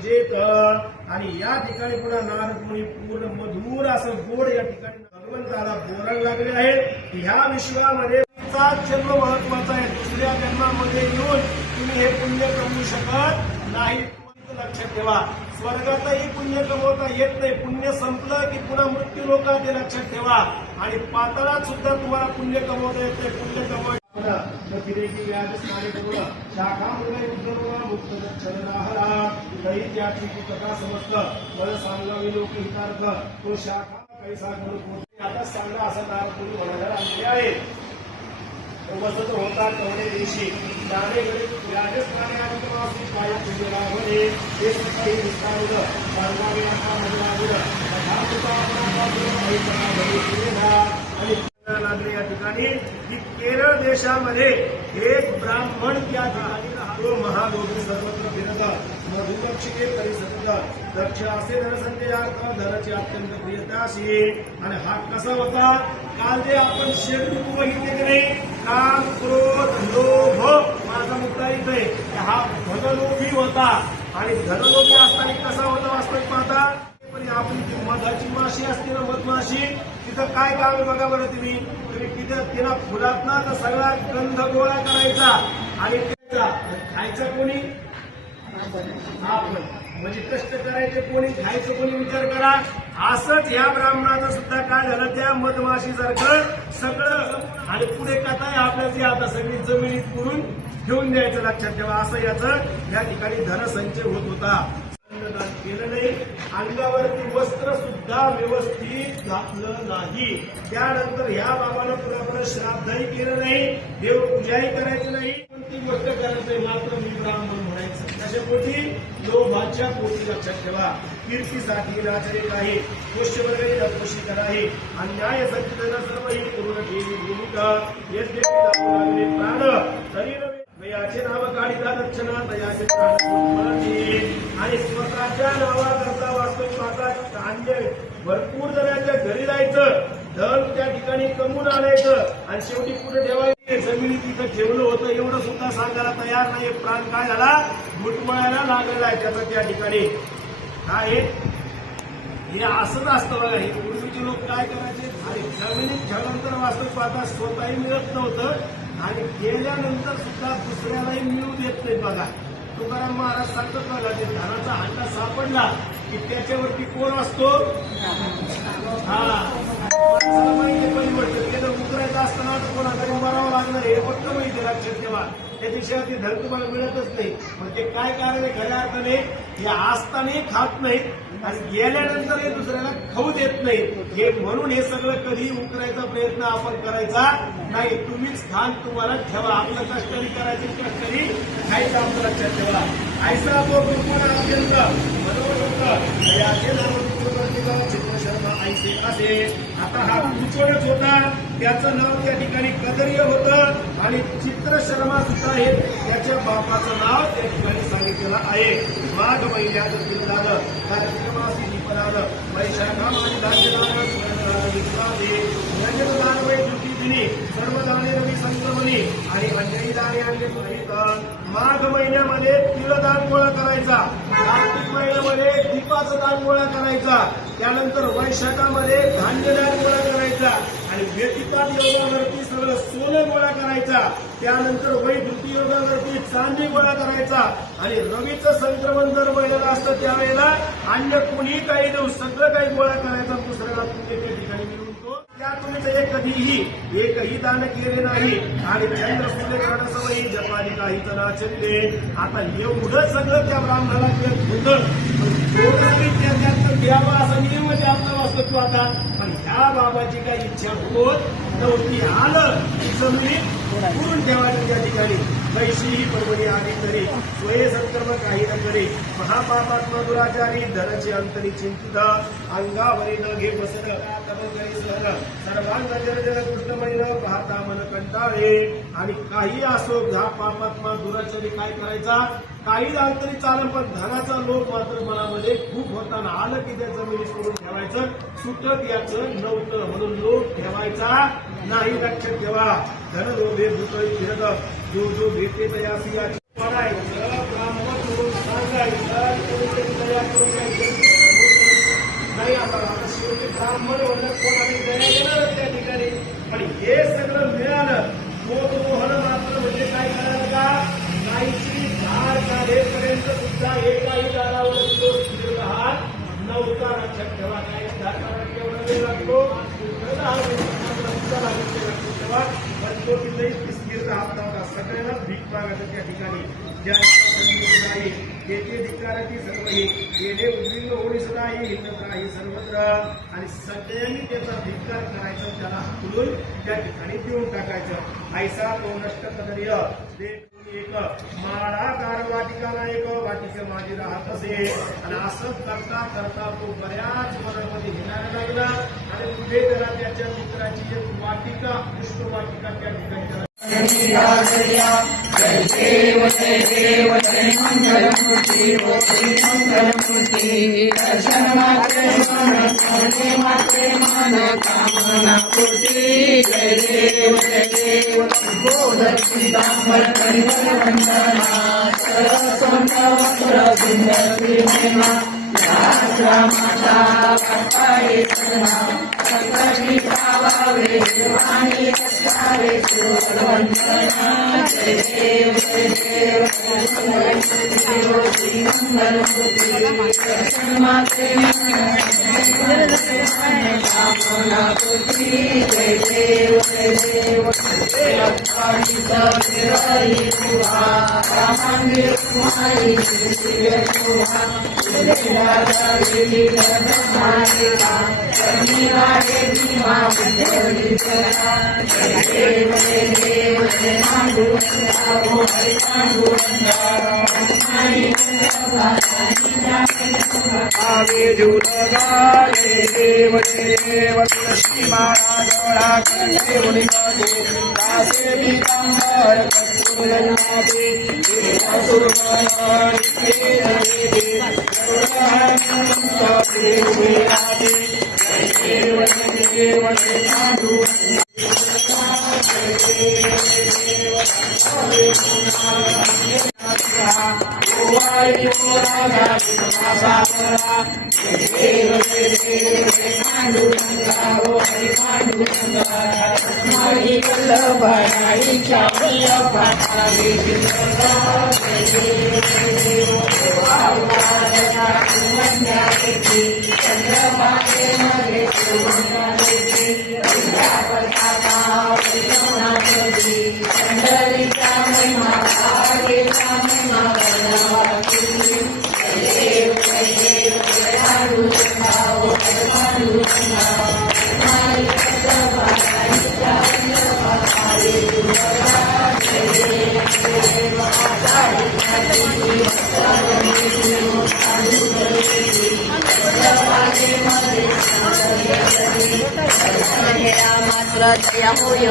विजेत। आणि या ठिकाणी पुन्हा नारद मुनी पूर्ण मधुर असं गोड या ठिकाणी भगवंताला बोलायला लागले आहेत। ह्या विश्वामध्ये जन्म महत्वाचा आहे, दुसऱ्या जन्मामध्ये येऊन तुम्ही हे पुण्य कमवू शकत नाही। लक्षात ठेवा, स्वर्गातही पुण्य कमवता येत नाही, पुण्य संपलं की पुन्हा मृत्यू लोकात ते लक्षात ठेवा। आणि पाताळात सुद्धा तुम्हाला पुण्य कमवता येत नाही, पुण्य कमवायचं शाखा मुक्त तरी त्याची कथा समजतं मला सांगावी लोक हितार्थ तो शाखा कैसा गुरु आता सांगा असा नारद मुनी म्हणायला आणले आहे। वसत होता कवडे दिवशी जाणे घरी राजस्थाने आदिवासी काय तुझे रावणे हे सकाळी विस्तारलं सांगावे आता म्हणला आणि लागले या ठिकाणी की केरळ देशामध्ये एक ब्राह्मण त्या ठिकाणी तो महालोभी सर्वत्र फिरत मधुलक्षिके करी सतत दक्ष असे धनसंचयार्थ धनाची अत्यंत प्रियताशी। आणि हा कसा होता, काल जे आपण शेवटी बघितले की नाही, काम क्रोध लोभ माझा मुद्दा इथे हा धनलोभी होता। आणि धनलोभी असताना कसा होता वास्तविक पाहता, आपली ती मधाची माशी असते ना, मधमाशी, तिथं काय काम आहे बघा बरं तुम्ही तिथं तिला फुलात ना तर सगळा गंध गोळा करायचा आणि खायचा कोणी आपण, म्हणजे कष्ट करायचे कोणी, खायचं कोणी, विचार करा। असंच या ब्राह्मणाचं सुद्धा काय झालं, त्या मधमाशीसारखं सगळं आणि पुढे कथा आहे आपल्याची आता सगळी जमिनीत पुरून ठेवून द्यायचं। लक्षात ठेवा, असं याचं या ठिकाणी धनसंचय होत होता। अन्नदान केलं नाही, अंगावरती वस्त्र सुद्धा व्यवस्थित घातलं नाही, त्यानंतर ह्या बाबाला पुन्हा श्राद्धही केलं नाही, देवपूजाही करायची नाही, कोणती गोष्ट करायचं नाही, मात्र मी ब्राह्मण म्हणायचं। कशापोटी? लोभाच्या पोटी। लक्षात ठेवा, कीर्तीसाठी नाचरे काही पोष्यवर्गही नकोशी कराहे अन्याय संचित सर्वही करून ठेवी भूमिका यज्ञ प्राण शरीर याचे नाव काढिता दक्षिणा दयाचे आणि स्वतःच्या नावाकरता वास्तविक पाहता धान्य भरपूर जणांच्या घरी जायचं, धन त्या ठिकाणी कमवून आणायचं आणि शेवटी पुढे ठेवायचं, जमिनी तिथं ठेवलं होतं एवढं सुद्धा सांगायला तयार नाही। प्राण काय झाला, घुटमळायला लागलेला आहे त्याचा त्या ठिकाणी। काय हे असंच असतं बघा, हे पूर्वीचे लोक काय करायचे, आणि जमिनीत ठेवल्यानंतर वास्तविक पाहता स्वतःही मिळत नव्हतं आणि गेल्यानंतर सुद्धा दुसऱ्यालाही मिळू देत नाही बघा। तुकाराम महाराज सांगतात बघा, ते धनाचा हांडा सापडला की त्याच्यावरती कोण असतो, माणसाला माहिती परिवर्तन ते जर उतरायचं असताना तर कोणाकडे मरावं लागणार हे फक्त माहिती। लक्षात ठेवा, त्याच्याशिवाय ते धन तुम्हाला मिळतच नाही। पण ते काय कारण आहे, खऱ्या अर्थाने हे असतानाही खात नाहीत आणि गेल्यानंतर हे दुसऱ्याला खाऊ देत नाहीत, हे म्हणून हे सगळं कधी उकरायचा प्रयत्न आपण करायचा नाही। तुम्हीच खान तुम्हाला ठेवा, आपलं कष्टरी करायचे, कष्टरी खायचं आपलं लक्षात ठेवा। ऐसा तो गुरुकुल अत्यंत मनोरंजक याचे नाव चित्र शर्मा ऐसे असे। आता हा कुचोडच होता, त्याचं नाव त्या ठिकाणी कदरीय होतं आणि चित्र शर्मा सुद्धा हे त्याच्या बापाचं नाव त्या ठिकाणी सांगितलेलं आहे। माघ महिन्यात झालं कार्यक्रमासी निपणालं वैशाखा आणि धान्यदान रंजनदान वै दिनी सर्वदाने रवी संक्रमणी आणि अंजनी दाने आणले सुरहित। माघ महिन्यामध्ये तिळदान गोळा करायचा, कार्तिक महिन्यामध्ये दीपाचं दान गोळा करायचा, त्यानंतर वैशाखामध्ये धान्यदान गोळा करायचा आणि व्यतिपात योगावरती सगळं सोनं गोळा करायचा, त्यानंतर वैद्युती योगावरती चांदी गोळा करायचा आणि रवीचं संक्रमण जर महिन्याला असतं त्यावेळेला अन्य कुणी काही देऊ सगळं काही गोळा करायचा, दुसऱ्याला पुण्य त्या ठिकाणी मिळून त्या तुम्ही ते कधीही एकही दान केले नाही आणि चंद्र सूर्य ग्रहणासमयी जपानी काहीच नाचले। आता एवढं सगळं त्या ब्राह्मणाला देत होतं, त्यात द्यावा असा नियम म्हणजे आपला वास्तव आता, पण ह्या बाबाची काही इच्छा होत नव्हती। आलं जमिनीत पुरून ठेवायचं त्या ठिकाणी, पैशीही परवडी आली तरी स्वय संकर्म काही न करे, महापापात्मा दुराचारी धनाची अंतरी चिंतित अंगावरी न घे बसत करी सहन सर्वांग जन कृष्णमयी न पाहता मन कंटाळे। आणि काही असो ह्या पापात्मा दुराचारी काय करायचा, काही झालं तरी चालेल, पण धनाचा लोभ मात्र मनामध्ये खूप होताना आलं की त्या जमिनी सोडून ठेवायचं, सुटत याचं नव्हतं, म्हणून लोभ ठेवायचा नाही। लक्षात ठेवा, धन लोभे भूतळी फिरत जो जो भेटे तयासी याची पडायचं, ब्राह्मण सांगायचं एकाही दारावर तो स्थिर राहत नव्हता. लक्षात ठेवा. काय धारकाला केवढा वेळ लागतो? 10 मिनिटाचा लागतो तेव्हा, पण तो तिथेही स्थिर राहत नव्हता. सगळ्यांना भीक मागत त्या ठिकाणी नाही तेथे धिक्काराची सर्व हे गेले उद्विग्न होणीस नाही हिंडत नाही सर्वत्र. आणि सगळ्यांनी त्याचा धिक्कार करायचा, त्याला हाकलून त्या ठिकाणी देऊन टाकायचं. ऐसा तो नष्ट कदर्य ते एक माळाकार वाटिकाला एक वाटिका माझी राहत असे. आणि असं करता करता तो बऱ्याच वनामध्ये हिंडायला लागला. आणि पुढे त्याला त्याच्या मित्राची एक वाटिका पुष्प वाटिका त्या ठिकाणी त्याला जय देव जय मंगलमूर्ती मंगलमूर्ती दर्शन मात्रे मन स्मरणे मात्रे मन कामना पूर्ती. जय देव गोदक्षितांबर परिमल वंदना सरस्वंतवस्त्र सुंदर प्रेमा माता कपाळे सदना संकटी पावावे वाणी कष्टावे वंदना. जय देव दर्शन मात्रे कामना पूर्ती. जय देव रामांगी कुमारी देव तुलसी महाराज दासे पीतांबर मात्र दया होय